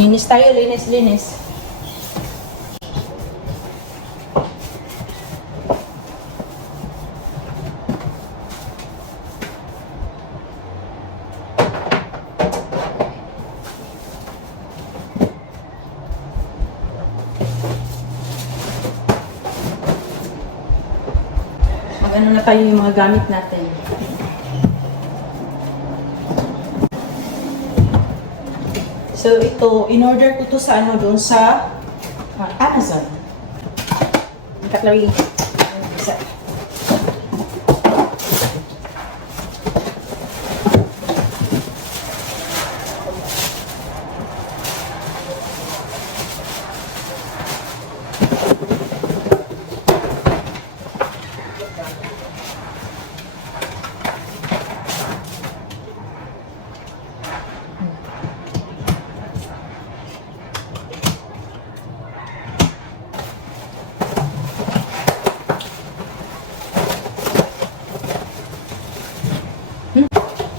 Linis tayo, linis. Mag-ano na tayo yung mga gamit natin. So, ito, in-order ko to sa doon sa Amazon. Cutlery. Isa.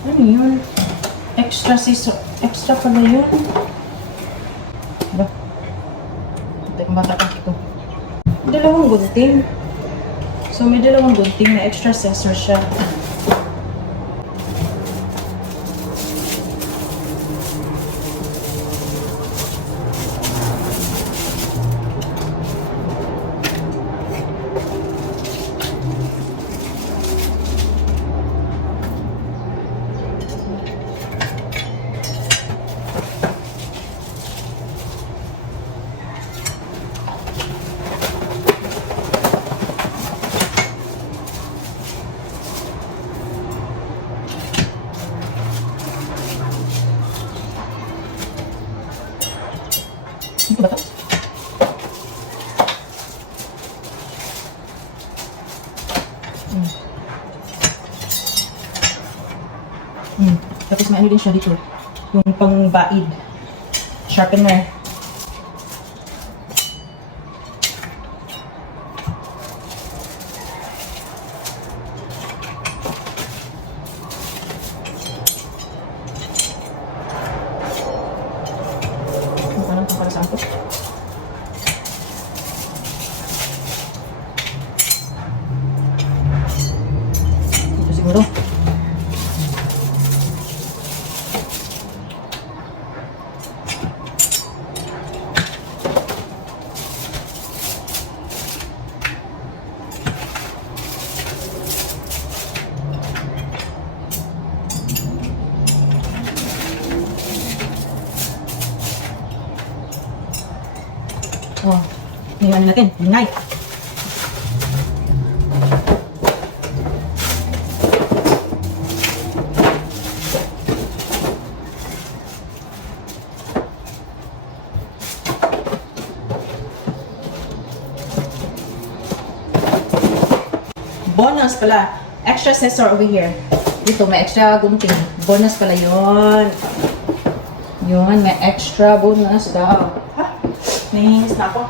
Ano yun? Extra scissor. Extra pala yun. Ba? Ito yung baka ito. Dalawang gunting. So, may dalawang gunting na extra scissor siya. Ito ba ito? Tapos may ano din siya dito. Yung pang-baid. Sharpener. Ano ito para saan ko? Ito siguro. Oh, tingnan natin. Ingay. Bonus pala. Extra scissor over here. Dito, may extra gunting. Bonus pala yun. Yun, may extra bonus daw. Ha? Nahihinis na ako.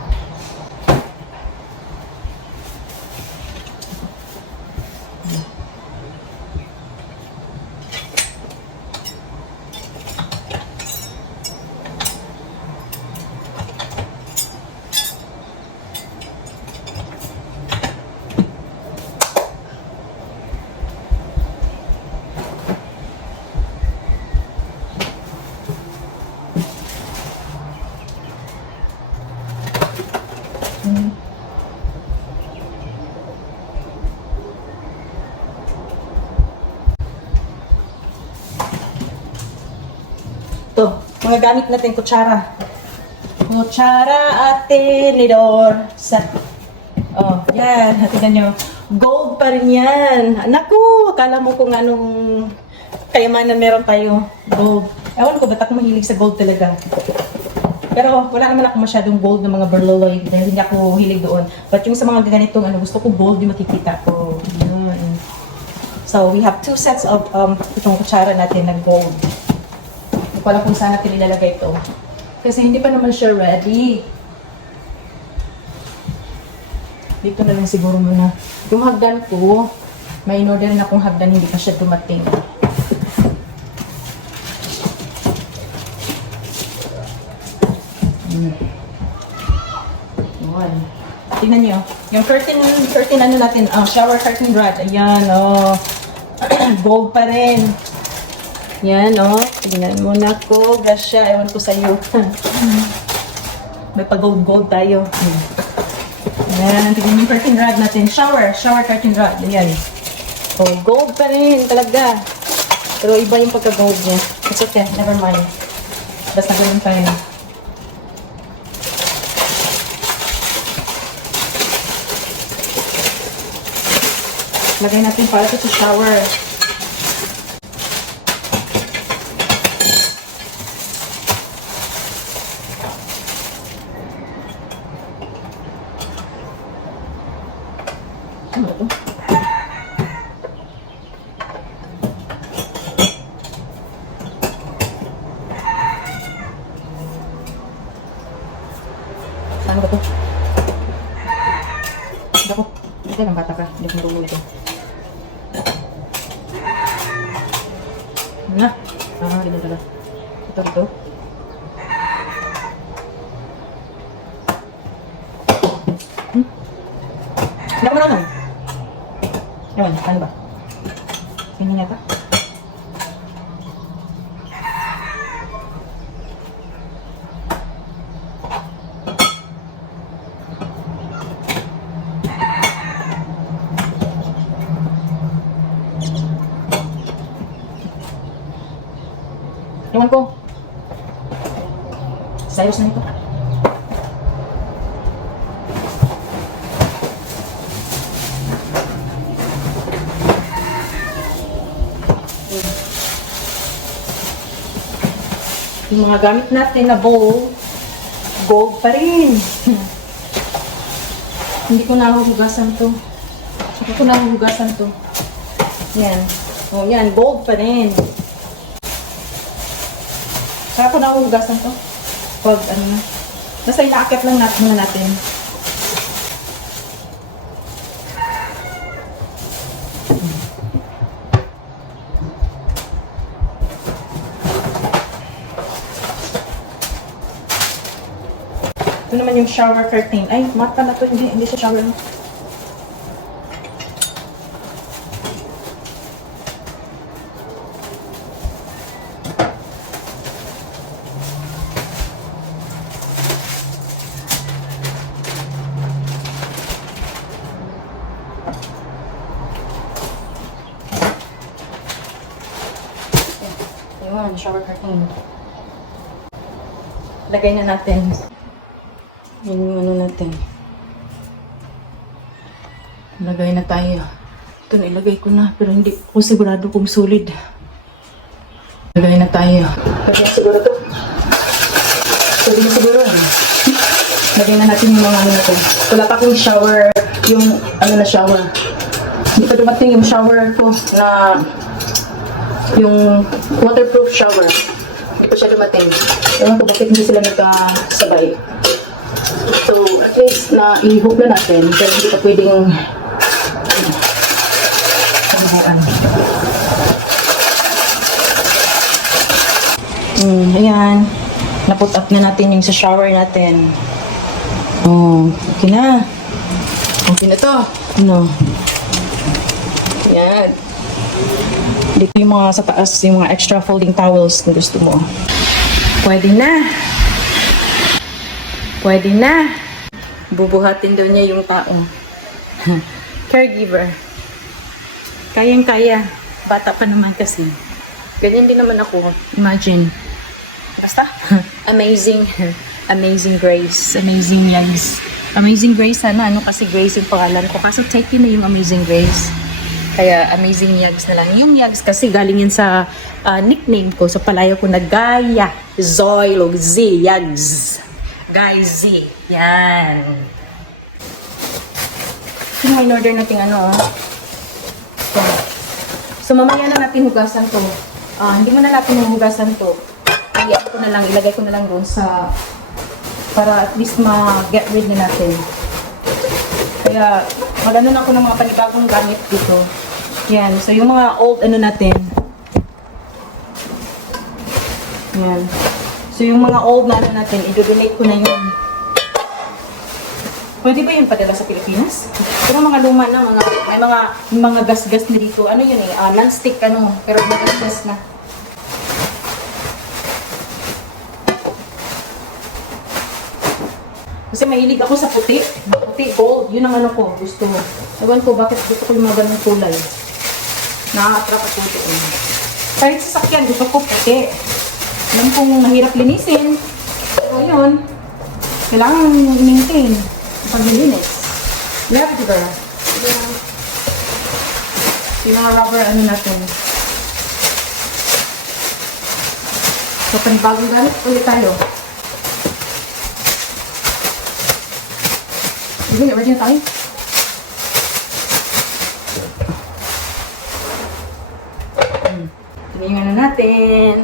Ito, mga gamit natin, kutsara. Kutsara at tinidor. Oh, yan. Tingnan nyo. Gold pa rin yan. Naku, akala mo kung anong kayamanan meron tayo. Gold. Ewan ko, ba't ako mahilig sa gold talaga? Pero wala naman ako masyadong gold ng mga berloloy dahil hindi ako hilig doon. But yung sa mga ganitong gusto ko gold yung makikita ko. Yun. So, we have 2 sets of itong kutsara natin na gold. Hindi ko alam kung saan natin ilalagay ito. Kasi hindi pa naman siya ready. Dito na lang siguro muna. Yung hagdan ko, may in-order na akong hagdan, hindi pa siya dumating. Tingnan nyo. Yung curtain ano natin, shower curtain rod. Ayan, gold pa rin. Yan, tingnan mo na ko. Grasya, ewan ko sa'yo. May pag-gold tayo. Ayan, tingnan yung curtain rod natin. Shower curtain rod. Ayan. Gold pa rin talaga. Pero iba yung pagka-gold niya. It's okay, never mind. Basta ganun tayo. Lagay natin para ito sa shower. Ano ba ito? Ano ba ito? Ako, hindi lang bata ka. Hindi ko marunong ito. Na. Ganun talaga. Ito. Hindi ako marunong. Ewan, ano ba? Ganyan yata. Ewan ko. Sayos na nito. Yung mga gamit natin na bowl, gold pa rin. Hindi ko nahuhugasan to. Yan. Yan, gold pa rin. Saka ko nahuhugasan to. Pag nasa inaakit lang natin. Ito naman yung shower curtain. Ay, mata na to. Hindi siya shower. Ayun, shower curtain. Lagay na natin. Yung natin. Lagay na tayo. Ito na, ilagay ko na. Pero hindi ko sigurado kung solid. Lagay na tayo. Lagay na siguro to. Solid na siguro. Lagay na natin yung mga natin. Wala pa akong shower. Yung shower. Hindi pa dumating yung shower ko na yung waterproof shower. Hindi pa siya dumating. Ewan ko bakit hindi sila nagkasabay. So, at least na i-hook na natin pero hindi pa pwedeng ayan. Na-put up na natin yung sa shower natin. Okay na. Okay na to. Ayan. Dito yung mga sa taas, yung mga extra folding towels kung gusto mo. Pwede na. Bubuhatin daw niya yung tao. Caregiver. Kayang-kaya. Bata pa naman kasi. Ganyan din naman ako. Imagine. Basta. Amazing. Amazing Grace. Amazing Yags. Amazing Grace, sana. Kasi Grace yung pangalan ko. Kaso take na yung Amazing Grace. Kaya Amazing Yags na lang. Yung Yags kasi galing yun sa nickname ko. Sa palayo ko na Gaya. Zoy. Z. Yags. Guys, Z. Yan. Yung in-order natin So, mamaya na natin hugasan to. Hindi mo na natin hugasan to. Ilagay ko na lang doon sa para at least ma-get rid na natin. Kaya, mag-ano na ako ng mga panibagong gamit dito. Yan. So, yung mga old natin. Yan. So, yung mga old na natin, i-donate ko na yun. Pwede ba yung padala sa Pilipinas? Pero mga luma na, may mga gas-gas na dito. Ano yun eh, non-stick ano, pero gas-gas na. Kasi mahilig ako sa puti. Puti, gold. Yun ang ano ko, gusto mo. Ewan ko bakit gusto ko yung mga ganung kulay. Nakaka-attract ako doon. Kahit sa sakyan, gusto ko puti. Alam kong mahirap linisin. Pero yun, kailangan i-maintain. Paglilinis. Left girl. Yung mga rubber ano natin. So, panibagong gamit ulit tayo. Sige, ready na tayo. Tingnan na natin.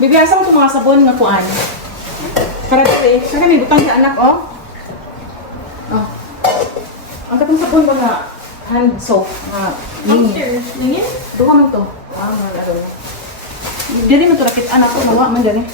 Bibiyasang itong mga sabon nga kuan. Para dito Saka may butang sa anak, oh. Oh. Ang katong sabon ko na hand soap. Lingin. Lingin? Duha man to. Dili man to rakit anak ko. Mawa man dyan eh.